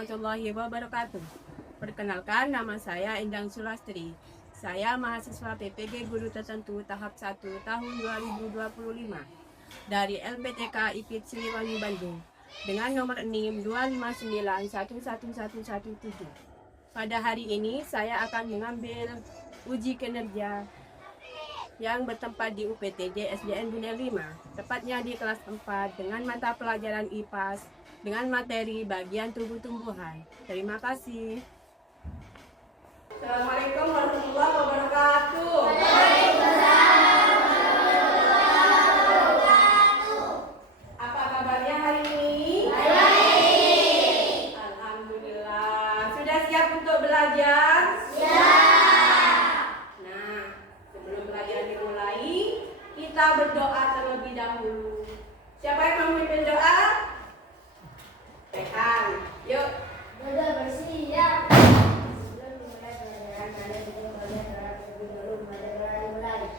warahmatullahi wabarakatuh. Perkenalkan, nama saya Endang Sulastri. Saya mahasiswa PPG Guru Tertentu tahap 1 tahun 2025 dari LPTK IPIT Siliwangi Bandung dengan nomor NIM 259111117. Pada hari ini saya akan mengambil uji kinerja yang bertempat di UPTJ SDN Bunder 5, tepatnya di kelas 4 dengan mata pelajaran IPAS dengan materi bagian tumbuh-tumbuhan. Terima kasih. Assalamualaikum warahmatullahi wabarakatuh. Apa kabarnya hari ini? Baik. Alhamdulillah. Sudah siap untuk belajar? Nah, sebelum belajar dimulai, kita berdoa terlebih dahulu. Siapa yang mau memimpin doa? Rekan, yuk. Sudah bersiap. Sebelum dimulai pelajaran, kalian juga melihat doa terlebih dahulu. Mulai.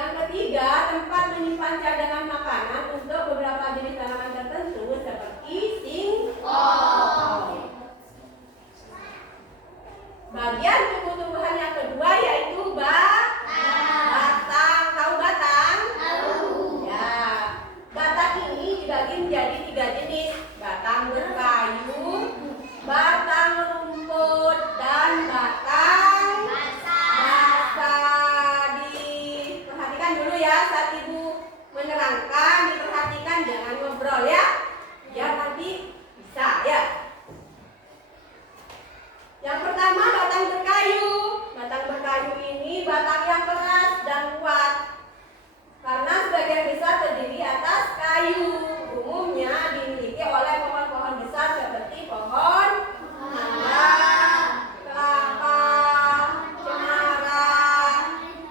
Yang ketiga, tempat menyimpan cadangan makanan untuk beberapa jenis tanaman tertentu seperti singkong. Bagian tumbuh-tumbuhan yang kedua yaitu batang. Tahu batang? Ya. Batang ini dibagi menjadi 3 jenis. Batang berkayu, batang rumput, dan batang basa. Diperhatikan dulu ya saat ibu menerangkan, diperhatikan jangan ngobrol ya. Biar nanti bisa ya. Yang pertama batang berkayu. Batang berkayu ini batang yang keras dan kuat karena sebagian besar terdiri atas kayu. Umumnya dimiliki oleh pohon-pohon besar seperti pohon mangga, kelapa, cemara.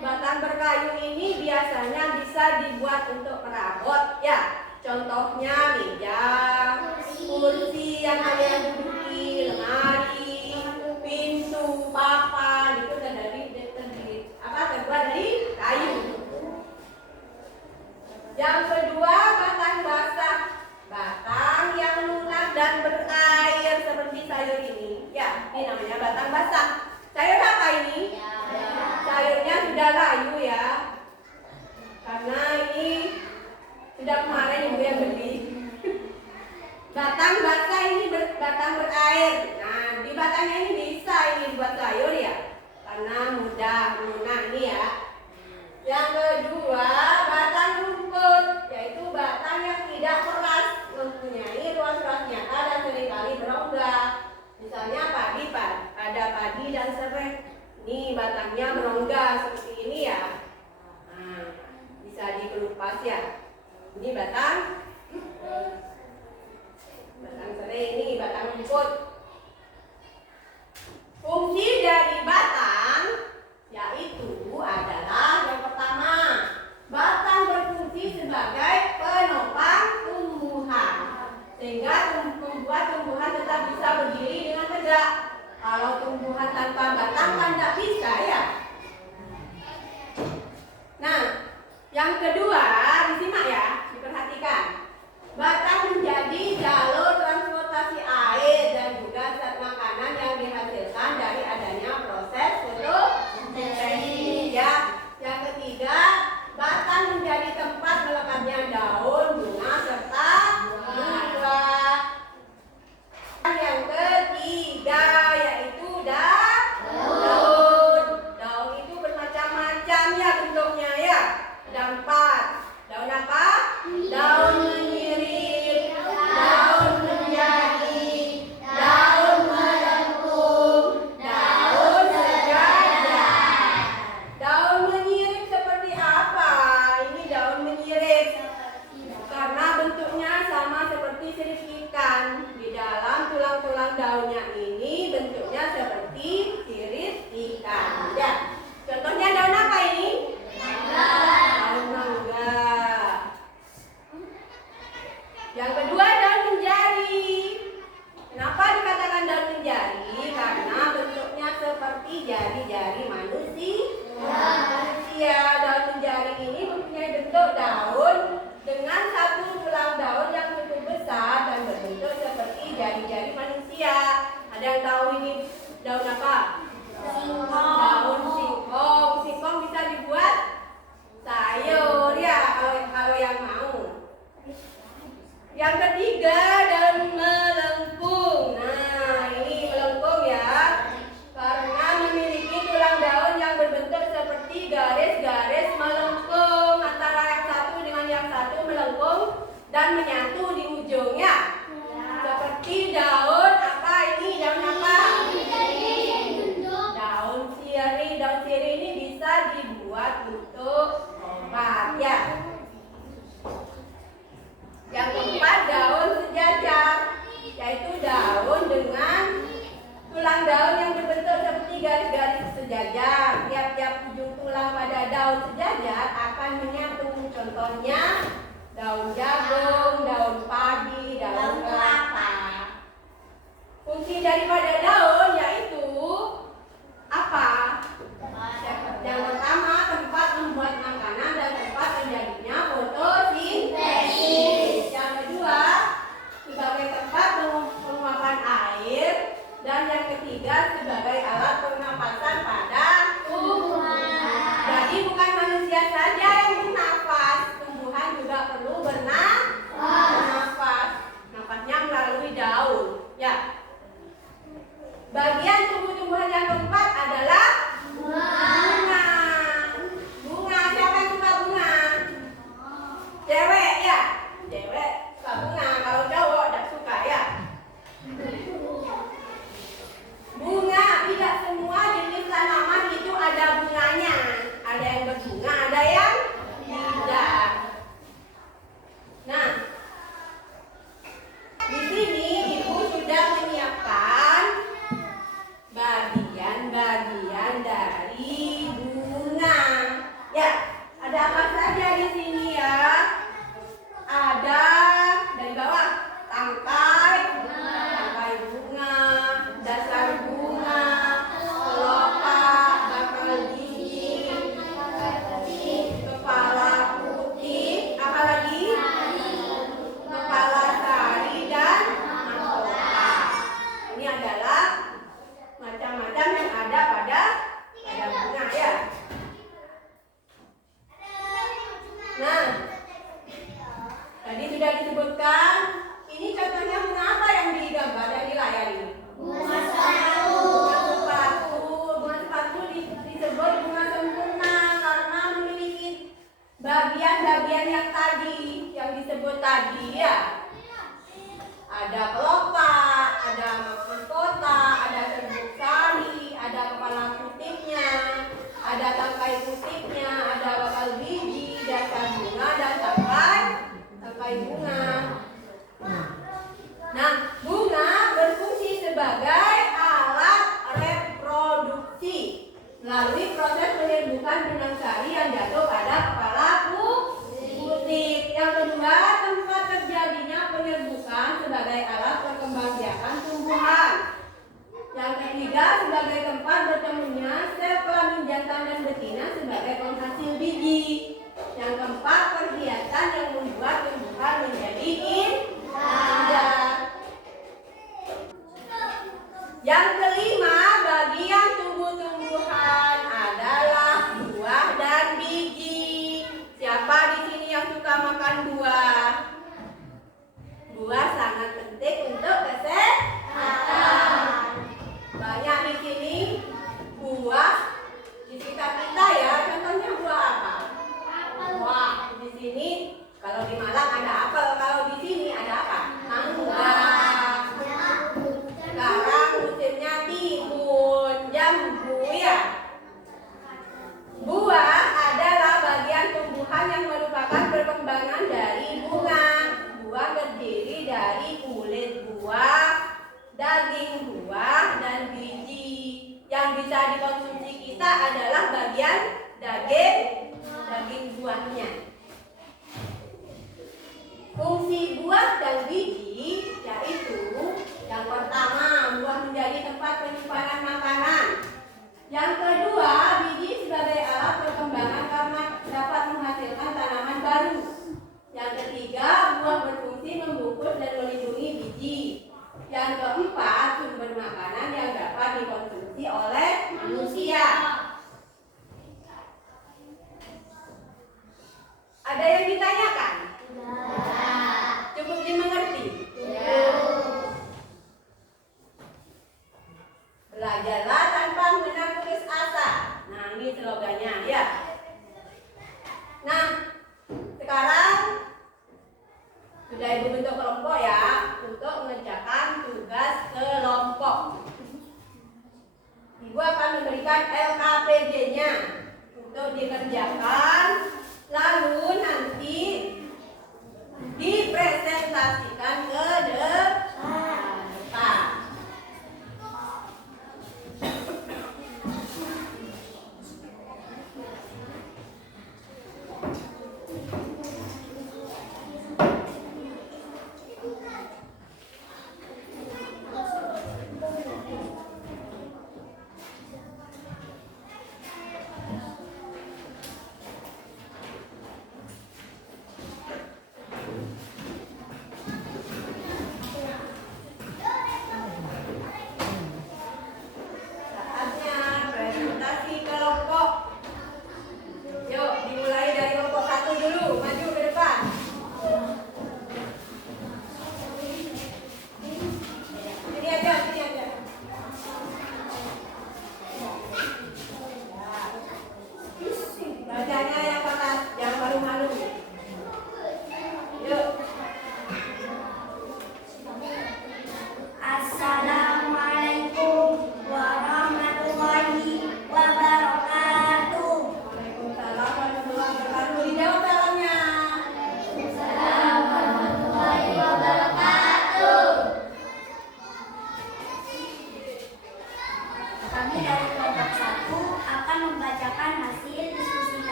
Batang berkayu ini biasanya bisa dibuat untuk perabot ya. Contohnya meja, kursi yang kalian duduki, lemari, pintu, papan itu terbuat dari kayu. Yang kedua batang basah, batang yang lunak dan berair seperti sayur ini. Ya, ini namanya batang basah. Sayur apa ini? Sayurnya sudah layu ya, karena ini sudah kemarin ibu yang beli. Batang basah ini batang berair. Nah, di batangnya ini bisa ini buat sayur ya, karena mudah lunak ini ya. Yang kedua batang rumput, yaitu batang yang tidak keras, mempunyai ruas-ruas nyata dan seringkali berongga. Misalnya padi, ada padi dan serai. Ini batangnya berongga seperti ini ya. Nah, bisa dikelupas ya. Ini batang serai, ini batang rumput. Fungsi dari batang yaitu adalah yang pertama, batang berfungsi sebagai penopang tumbuhan sehingga membuat tumbuhan tetap bisa berdiri dengan tegak. Kalau tumbuhan tanpa batang kan tidak bisa ya. Nah, yang kedua disimak ya, diperhatikan. Batang menjadi jalur transportasi air dan juga zat makanan yang dihasilkan dari adanya proses fotosintesis ya. Yang ketiga, batang menjadi tempat melekatnya daun, bunga serta buah. Yang ketiga yaitu daun. Daun itu bermacam-macam ya bentuknya ya. Ada 4. Daun apa? Daun menyirip, daun menjadi, daun melengkung, daun sejajar. Daun menyirip seperti apa? Ini daun menyirip karena bentuknya sama seperti sirip ikan. Di dalam tulang-tulang daunnya ini bentuknya seperti sirip ikan ya. Contohnya daun apa ini? Daun mangga. Yang kedua daun menjari. Kenapa dikatakan daun menjari? Karena bentuknya seperti jari-jari manusia. Daun menjari ini mempunyai bentuk daun dengan satu tulang daun yang cukup besar dan berbentuk seperti jari-jari manusia. Ada yang tahu ini daun apa? Daun singkong. Singkong bisa dibuat sayur ya kalau yang mau. Yang ketiga daun melengkung. Nah, ini melengkung ya, karena memiliki tulang daun yang berbentuk seperti garis-garis melengkung antara yang satu dengan yang satu melengkung dan menyatu di ujungnya. Seperti daun apa ini? Daun apa? Daun sirih. Daun sirih ini bisa dibuat untuk obat ya. Yang keempat daun sejajar, yaitu daun dengan tulang daun yang berbentuk seperti garis-garis sejajar. Tiap-tiap ujung tulang pada daun sejajar akan menyatu. Contohnya daun jagung, daun padi, daun kelapa. Fungsi daripada daun yaitu apa? Yang pertama, tempat membuat makanan dan sampai putiknya, ada bakal biji, dasar bunga, dan sampai bunga. Nah, bunga berfungsi sebagai alat reproduksi melalui proses penyerbukan benang sari yang jatuh pada kepala putik. Yang kedua, tempat terjadinya penyerbukan sebagai alat perkembangbiakan tumbuhan. Yang ketiga, sebagai tempat bertemunya sel kelamin jantan dan betina sebagai penghasil biji. Yang keempat, perhiasan yang membuat tumbuhan menjadi indah. Yang kelima, bagian tumbuh-tumbuhan adalah buah dan biji. Siapa di sini yang suka makan buah? Buah sangat penting untuk kesehatan. Banyak di sini buah di sekitar kita ya. Contohnya buah apa? Wah, di sini kalau di Malang ada apel, kalau di sini ada apa? Mangga. Sekarang musimnya timun, jambu ya. Buah adalah bagian tumbuhan yang merupakan perkembangan dari bunga. Buah terdiri dari kulit buah, daging buah, dan biji. Yang bisa dikonsumsi kita adalah bagian daging buahnya. Fungsi buah dan biji yaitu yang pertama, buah menjadi tempat penyimpanan makanan. Yang kedua, biji sebagai alat perkembangan karena dapat menghasilkan tanaman baru. Yang ketiga, buah berfungsi membungkus dan melindungi biji. Yang keempat, sumber makanan yang dapat dikonsumsi oleh manusia. Ada yang ditanyakan? Cukup dimengerti? Belajarlah tanpa mengenal putus asa. Nah, ini slogannya ya. Nah, sekarang sudah Ibu bentuk kelompok ya untuk mengerjakan tugas kelompok. Ibu akan memberikan LKPD-nya untuk dikerjakan, lalu nanti dipresentasikan ke depan.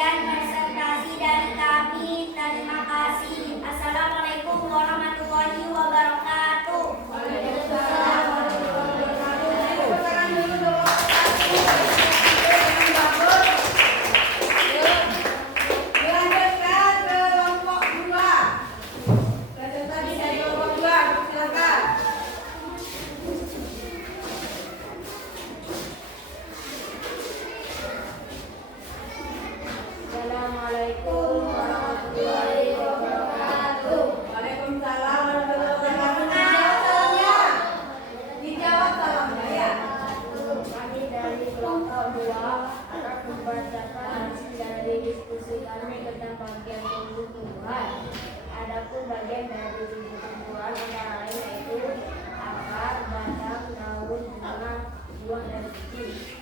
sekian presentasi dari kami. Terima kasih. Assalamualaikum warahmatullahi wabarakatuh. Waalaikumsalam warahmatullahi wabarakatuh. Tangan dulu dong. Dilanjutkan ke kelompok 2. Presentasi dari kelompok 2, silakan. Assalamualaikum warahmatullahi wabarakatuh. Waalaikumsalam warahmatullahi wabarakatuh. Dijawab salamnya ya. Kami dari kelompok 2 akan membacakan hasil dari diskusi kami tentang bagian tumbuh-tumbuhan. Adapun bagian dari tumbuh-tumbuhan antara lain yaitu akar, batang, daun, bunga, buah, dan biji.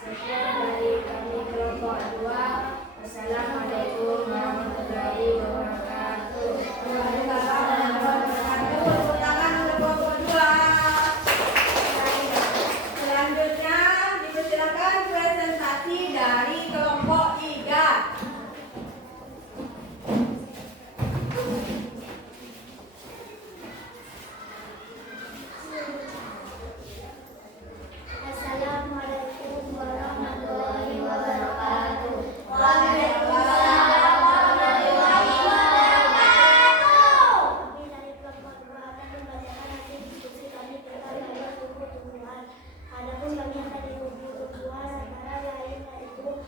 Sekian dari kami kelompok 2. Assalamualaikum warahmatullahi wabarakatuh. Waalaikumsalam warahmatullahi wabarakatuh. Tepuk tangan untuk kelompok 2. Selanjutnya dipersilakan presentasi dari kelompok 3. Assalamualaikum warahmatullahi wabarakatuh. Waalaikumsalam warahmatullahi wabarakatuh. Kami dari kelompok 2 akan membacakan hasil diskusi kami tentang bagian tumbuh-tumbuhan. Adapun bagian dari tumbuh-tumbuhan antara lain yaitu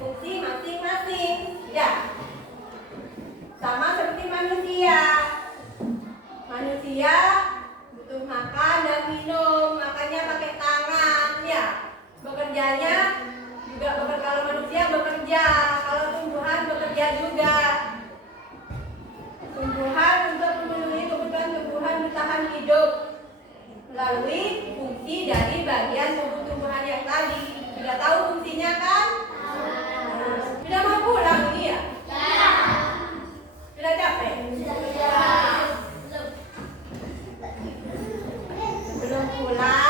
fungsi masing-masing. Ya, sama seperti manusia. Manusia butuh makan dan minum, makannya pakai tangan, ya. Bekerjanya juga kalau manusia bekerja, kalau tumbuhan bekerja juga. Tumbuhan untuk memenuhi kebutuhan tumbuhan bertahan hidup melalui fungsi dari bagian tubuh tumbuhan yang tadi. Sudah tahu fungsinya kan? Sudah mau pulang ini ya? Sudah capek? Sebelum pulang